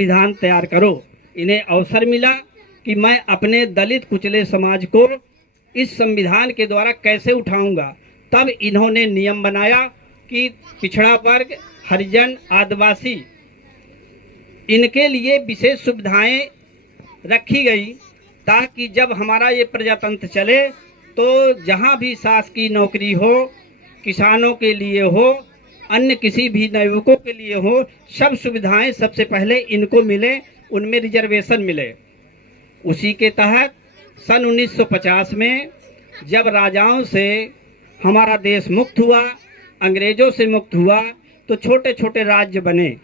संविधान तैयार करो। इन्हें अवसर मिला कि मैं अपने दलित कुचले समाज को इस संविधान के द्वारा कैसे उठाऊंगा। तब इन्होंने नियम बनाया कि पिछड़ा वर्ग, हरिजन, आदिवासी, इनके लिए विशेष सुविधाएं रखी गई ताकि जब हमारा ये प्रजातंत्र चले तो जहाँ भी शासकीय नौकरी हो, किसानों के लिए हो, अन्य किसी भी नागरिकों के लिए हो, सब सुविधाएं सबसे पहले इनको मिले, उनमें रिजर्वेशन मिले। उसी के तहत सन 1950 में जब राजाओं से हमारा देश मुक्त हुआ, अंग्रेजों से मुक्त हुआ, तो छोटे छोटे राज्य बने।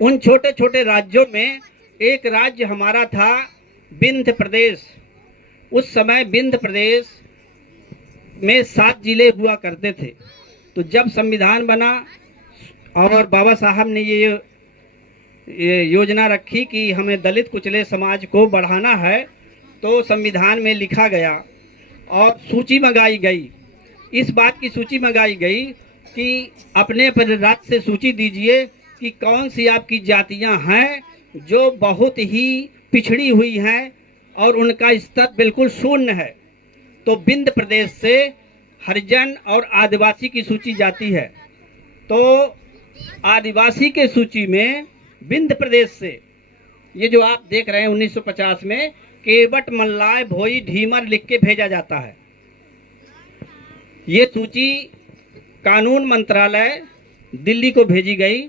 उन छोटे छोटे राज्यों में एक राज्य हमारा था विंध्य प्रदेश। उस समय विंध्य प्रदेश में 7 जिले हुआ करते थे। तो जब संविधान बना और बाबा साहब ने ये योजना रखी कि हमें दलित कुचले समाज को बढ़ाना है, तो संविधान में लिखा गया और सूची मंगाई गई। इस बात की सूची मंगाई गई कि अपने राज्य से सूची दीजिए कि कौन सी आपकी जातियां हैं जो बहुत ही पिछड़ी हुई हैं और उनका स्तर बिल्कुल शून्य है। तो विंध्य प्रदेश से हरिजन और आदिवासी की सूची जाती है। तो आदिवासी के सूची में विंध्य प्रदेश से ये जो आप देख रहे हैं 1950 में केवट, मल्लाय, भोई, ढीमर लिख के भेजा जाता है। ये सूची कानून मंत्रालय दिल्ली को भेजी गई।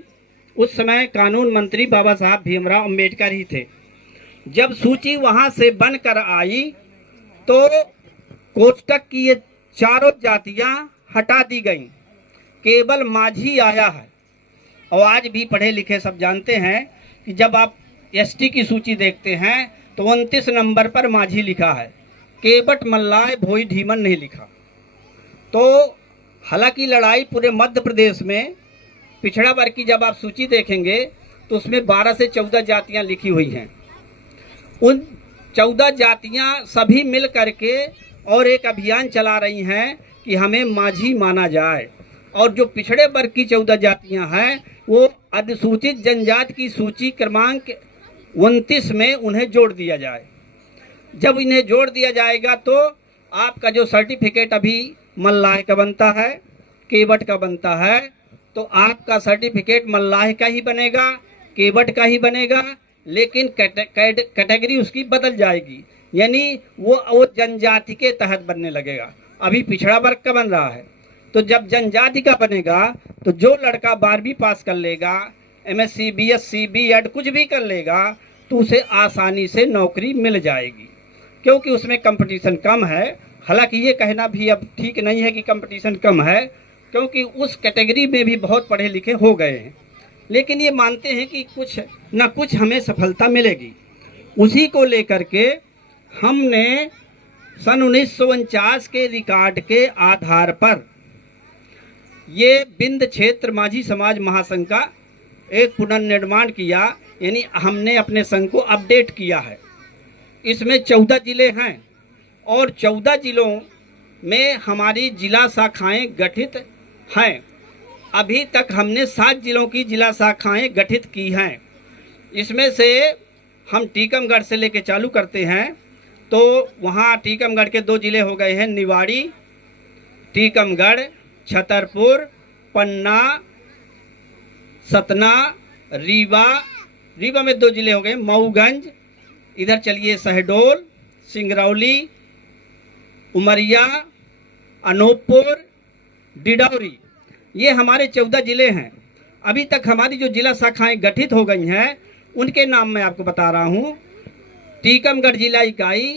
उस समय कानून मंत्री बाबा साहब भीमराव अंबेडकर ही थे। जब सूची वहां से बनकर आई तो कोष्टक की ये चारों जातियां हटा दी गईं, केवल माझी आया है। और आज भी पढ़े लिखे सब जानते हैं कि जब आप एसटी की सूची देखते हैं तो 29 नंबर पर माझी लिखा है, केवट, मल्लाय, भोई, ढीमन नहीं लिखा। तो हालांकि लड़ाई पूरे मध्य प्रदेश में पिछड़ा वर्ग की जब आप सूची देखेंगे तो उसमें 12 से 14 जातियां लिखी हुई हैं। उन 14 जातियां सभी मिल करके और एक अभियान चला रही हैं कि हमें माझी माना जाए। और जो पिछड़े वर्ग की 14 जातियां हैं वो अनुसूचित जनजाति की सूची क्रमांक 29 में उन्हें जोड़ दिया जाए। जब इन्हें जोड़ दिया जाएगा तो आपका जो सर्टिफिकेट अभी मल्लाह का बनता है, केवट का बनता है, तो आपका सर्टिफिकेट मल्लाह का ही बनेगा, केवट का ही बनेगा, लेकिन कैटेगरी उसकी बदल जाएगी, यानी वो जनजाति के तहत बनने लगेगा। अभी पिछड़ा वर्ग का बन रहा है। तो जब जनजाति का बनेगा तो जो लड़का 12वीं पास कर लेगा, MSc, BSc, B.Ed कुछ भी कर लेगा, तो उसे आसानी से नौकरी मिल जाएगी, क्योंकि उसमें कंपटीशन कम है। हालांकि ये कहना भी अब ठीक नहीं है कि कंपटीशन कम है, क्योंकि उस कैटेगरी में भी बहुत पढ़े लिखे हो गए हैं। लेकिन ये मानते हैं कि कुछ न कुछ हमें सफलता मिलेगी। उसी को लेकर के हमने सन 1949 के रिकॉर्ड के आधार पर ये विंध्य क्षेत्र माझी समाज महासंघ का एक पुनर्निर्माण किया, यानी हमने अपने संघ को अपडेट किया है। इसमें 14 जिले हैं और 14 जिलों में हमारी जिला शाखाएं गठित हैं। अभी तक हमने 7 जिलों की जिला शाखाएं गठित की हैं। इसमें से हम टीकमगढ़ से लेके चालू करते हैं तो वहाँ टीकमगढ़ के 2 जिले हो गए हैं, निवाड़ी, टीकमगढ़, छतरपुर, पन्ना, सतना, रीवा में 2 जिले हो गए, मऊगंज, इधर चलिए शहडोल, सिंगरौली, उमरिया, अनूपपुर, डिडौरी, ये हमारे 14 जिले हैं। अभी तक हमारी जो जिला शाखाएं गठित हो गई हैं उनके नाम मैं आपको बता रहा हूँ। टीकमगढ़ जिला इकाई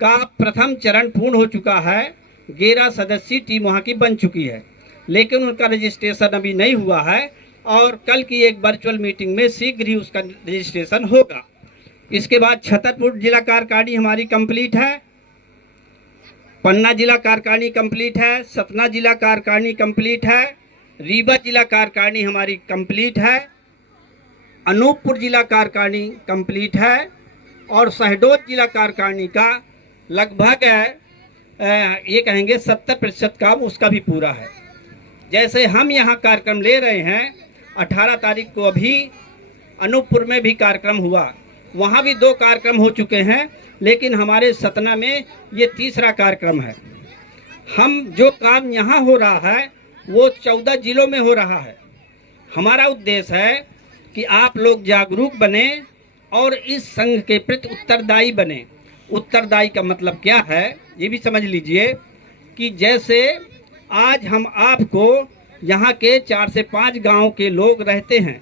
का प्रथम चरण पूर्ण हो चुका है, 11 सदस्यीय टीम वहाँ की बन चुकी है, लेकिन उनका रजिस्ट्रेशन अभी नहीं हुआ है और कल की एक वर्चुअल मीटिंग में शीघ्र ही उसका रजिस्ट्रेशन होगा। इसके बाद छतरपुर जिला कार्यकारिणी हमारी कंप्लीट है, पन्ना जिला कार्यकारिणी कंप्लीट है, सतना जिला कार्यकारिणी कंप्लीट है, रीवा जिला कार्यकारिणी हमारी कंप्लीट है, अनूपपुर जिला कार्यकारिणी कंप्लीट है और शहडोल जिला कार्यकारिणी का लगभग ये कहेंगे 70% काम उसका भी पूरा है। जैसे हम यहाँ कार्यक्रम ले रहे हैं, 18 तारीख को अभी अनूपपुर में भी कार्यक्रम हुआ, वहाँ भी 2 कार्यक्रम हो चुके हैं, लेकिन हमारे सतना में ये तीसरा कार्यक्रम है। हम जो काम यहाँ हो रहा है वो 14 जिलों में हो रहा है। हमारा उद्देश्य है कि आप लोग जागरूक बने और इस संघ के प्रति उत्तरदायी बने। उत्तरदायी का मतलब क्या है ये भी समझ लीजिए कि जैसे आज हम आपको यहाँ के 4 से 5 गांव के लोग रहते हैं,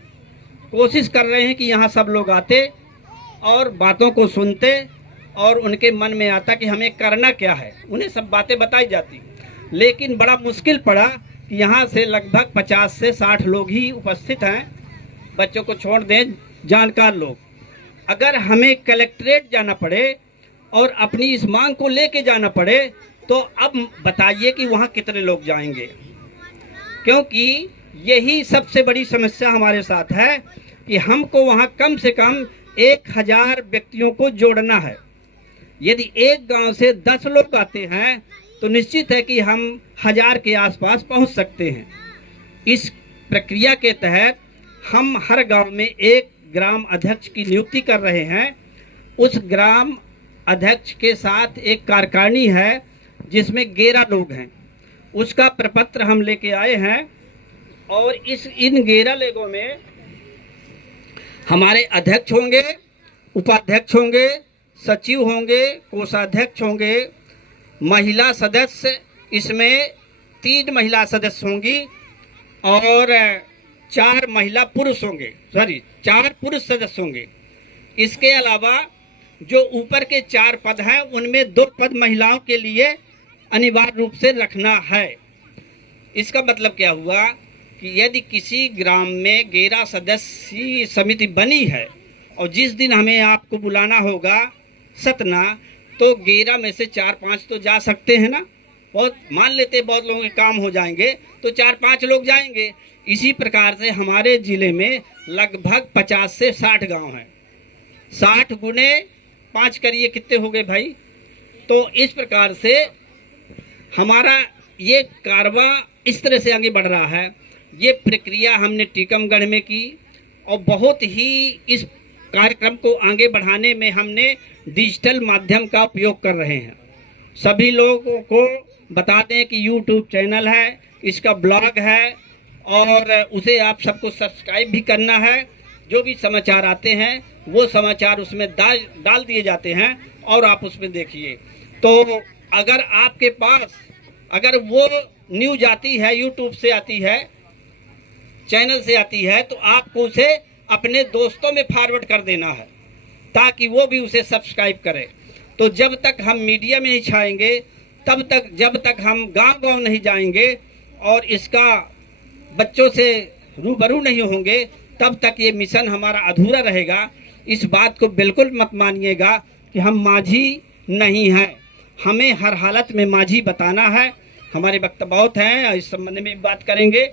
कोशिश कर रहे हैं कि यहाँ सब लोग आते और बातों को सुनते और उनके मन में आता कि हमें करना क्या है, उन्हें सब बातें बताई जाती। लेकिन बड़ा मुश्किल पड़ा कि यहाँ से लगभग 50 से 60 लोग ही उपस्थित हैं, बच्चों को छोड़ दें जानकार लोग। अगर हमें कलेक्ट्रेट जाना पड़े और अपनी इस मांग को लेके जाना पड़े तो अब बताइए कि वहाँ कितने लोग जाएंगे, क्योंकि यही सबसे बड़ी समस्या हमारे साथ है कि हमको वहाँ कम से कम 1000 व्यक्तियों को जोड़ना है। यदि एक गांव से 10 लोग आते हैं तो निश्चित है कि हम 1000 के आसपास पहुंच सकते हैं। इस प्रक्रिया के तहत हम हर गांव में एक ग्राम अध्यक्ष की नियुक्ति कर रहे हैं। उस ग्राम अध्यक्ष के साथ एक कार्यकारिणी है जिसमें 11 लोग हैं। उसका प्रपत्र हम लेके आए हैं और इन 11 लोगों में हमारे अध्यक्ष होंगे, उपाध्यक्ष होंगे, सचिव होंगे, कोषाध्यक्ष होंगे, महिला सदस्य, इसमें 3 महिला सदस्य होंगी और 4 पुरुष सदस्य होंगे। इसके अलावा जो ऊपर के 4 पद हैं उनमें 2 पद महिलाओं के लिए अनिवार्य रूप से रखना है। इसका मतलब क्या हुआ कि यदि किसी ग्राम में 11 सदस्यीय समिति बनी है और जिस दिन हमें आपको बुलाना होगा सतना, तो 11 में से 4-5 तो जा सकते हैं ना। बहुत मान लेते बहुत लोगों के काम हो जाएंगे तो 4-5 लोग जाएंगे। इसी प्रकार से हमारे ज़िले में लगभग 50 से 60 गांव हैं। 60 गुने 5 करिए कितने हो गए भाई। तो इस प्रकार से हमारा ये कारवां इस तरह से आगे बढ़ रहा है। ये प्रक्रिया हमने टीकमगढ़ में की और बहुत ही इस कार्यक्रम को आगे बढ़ाने में हमने डिजिटल माध्यम का उपयोग कर रहे हैं। सभी लोगों को बता दें कि YouTube चैनल है, इसका ब्लॉग है और उसे आप सबको सब्सक्राइब भी करना है। जो भी समाचार आते हैं वो समाचार उसमें डाल दिए जाते हैं और आप उसमें देखिए। तो अगर आपके पास अगर वो न्यूज आती है, YouTube से आती है, चैनल से आती है, तो आपको उसे अपने दोस्तों में फॉरवर्ड कर देना है ताकि वो भी उसे सब्सक्राइब करें। तो जब तक हम मीडिया में नहीं छाएंगे जब तक हम गांव-गांव नहीं जाएंगे और इसका बच्चों से रूबरू नहीं होंगे तब तक ये मिशन हमारा अधूरा रहेगा। इस बात को बिल्कुल मत मानिएगा कि हम माझी नहीं हैं। हमें हर हालत में माझी बताना है। हमारे वक्तव्य बहुत हैं, इस संबंध में भी बात करेंगे,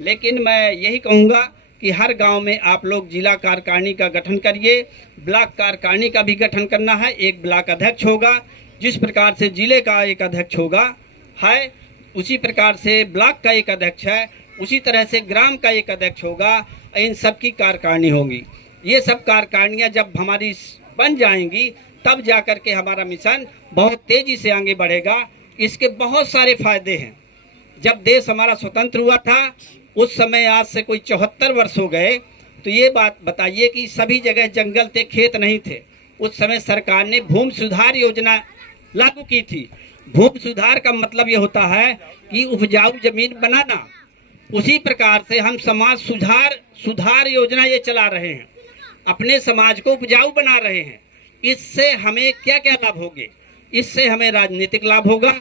लेकिन मैं यही कहूँगा कि हर गांव में आप लोग जिला कार्यकारिणी का गठन करिए। ब्लॉक कार्यकारिणी का भी गठन करना है। एक ब्लॉक अध्यक्ष होगा, जिस प्रकार से जिले का एक अध्यक्ष होगा है, उसी प्रकार से ब्लॉक का एक अध्यक्ष है, उसी तरह से ग्राम का एक अध्यक्ष होगा। इन सब की कार्यकारिणी होगी। ये सब कार्यकारिणियाँ जब हमारी बन जाएंगी तब जाकर के हमारा मिशन बहुत तेज़ी से आगे बढ़ेगा। इसके बहुत सारे फायदे हैं। जब देश हमारा स्वतंत्र हुआ था उस समय, आज से कोई 74 वर्ष हो गए, तो ये बात बताइए कि सभी जगह जंगल थे, खेत नहीं थे। उस समय सरकार ने भूमि सुधार योजना लागू की थी। भूमि सुधार का मतलब ये होता है कि उपजाऊ जमीन बनाना। उसी प्रकार से हम समाज सुधार योजना ये चला रहे हैं, अपने समाज को उपजाऊ बना रहे हैं। इससे हमें क्या क्या लाभ होंगे? इससे हमें राजनीतिक लाभ होगा।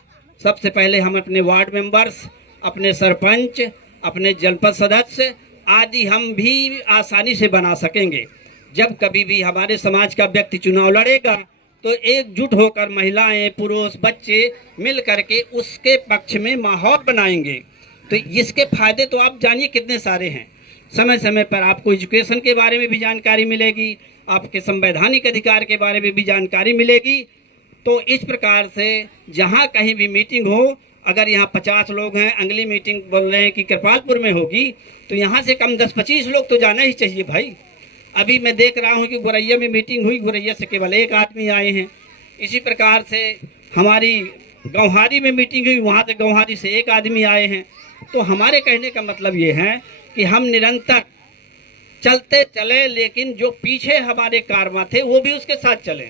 सबसे पहले हम अपने वार्ड मेंबर्स, अपने सरपंच, अपने जनपद सदस्य आदि हम भी आसानी से बना सकेंगे। जब कभी भी हमारे समाज का व्यक्ति चुनाव लड़ेगा तो एकजुट होकर महिलाएं, पुरुष, बच्चे मिल करके उसके पक्ष में माहौल बनाएंगे। तो इसके फायदे तो आप जानिए कितने सारे हैं। समय समय पर आपको एजुकेशन के बारे में भी जानकारी मिलेगी, आपके संवैधानिक अधिकार के बारे में भी जानकारी मिलेगी। तो इस प्रकार से जहाँ कहीं भी मीटिंग हो, अगर यहाँ 50 लोग हैं, अगली मीटिंग बोल रहे हैं कि कृपालपुर में होगी, तो यहाँ से कम 10-25 लोग तो जाना ही चाहिए भाई। अभी मैं देख रहा हूँ कि गोरैया में मीटिंग हुई, गोरैया से केवल एक आदमी आए हैं। इसी प्रकार से हमारी गौहारी में मीटिंग हुई, वहाँ से गौहारी से एक आदमी आए हैं। तो हमारे कहने का मतलब ये है कि हम निरंतर चलते चले, लेकिन जो पीछे हमारे कारवां थे वो भी उसके साथ चले।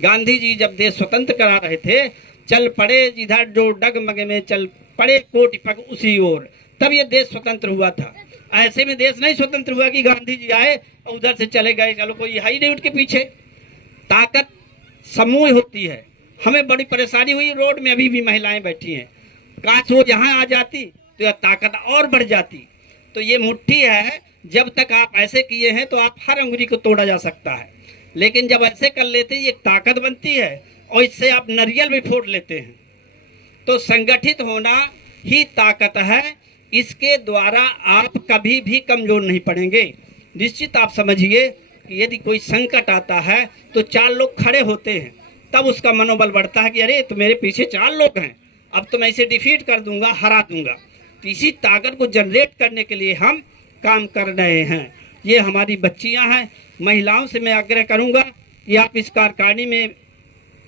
गांधी जी जब देश स्वतंत्र करा रहे थे, चल पड़े जिधर जो डगमग में चल पड़े कोटि पग उसी ओर, तब ये देश स्वतंत्र हुआ था। ऐसे में देश नहीं स्वतंत्र हुआ कि गांधी जी आए और उधर से चले गए, चलो कोई है ही नहीं उनके पीछे। ताकत समूह होती है। हमें बड़ी परेशानी हुई, रोड में अभी भी महिलाएं बैठी हैं, काश वो यहाँ आ जाती तो यह ताकत और बढ़ जाती। तो ये मुट्ठी है, जब तक आप ऐसे किए हैं तो आप हर अंगुली को तोड़ा जा सकता है, लेकिन जब ऐसे कर लेते हैं ये ताकत बनती है और इससे आप नारियल भी फोड़ लेते हैं। तो संगठित होना ही ताकत है, इसके द्वारा आप कभी भी कमजोर नहीं पड़ेंगे। निश्चित आप समझिए कि यदि कोई संकट आता है तो 4 लोग खड़े होते हैं, तब उसका मनोबल बढ़ता है कि अरे तो मेरे पीछे 4 लोग हैं, अब तो मैं इसे डिफीट कर दूंगा, हरा दूंगा। तो इसी ताकत को जनरेट करने के लिए हम काम कर रहे हैं। ये हमारी बच्चियां हैं। महिलाओं से मैं आग्रह करूंगा कि आप इस कार्यकारिणी में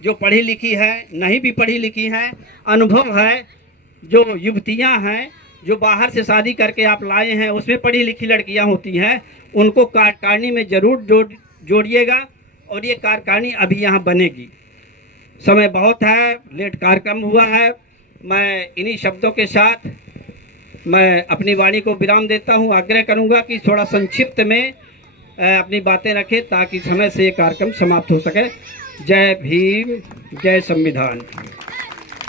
जो पढ़ी लिखी है, नहीं भी पढ़ी लिखी है, अनुभव है, जो युवतियां हैं जो बाहर से शादी करके आप लाए हैं, उसमें पढ़ी लिखी लड़कियां होती हैं, उनको कार्यकारिणी में जरूर जोड़िएगा। और ये कार्यकारिणी अभी यहाँ बनेगी। समय बहुत है, लेट कार्यक्रम हुआ है। मैं इन्हीं शब्दों के साथ मैं अपनी वाणी को विराम देता हूँ। आग्रह करूँगा कि थोड़ा संक्षिप्त में अपनी बातें रखें ताकि समय से ये कार्यक्रम समाप्त हो सके। जय भीम, जय संविधान।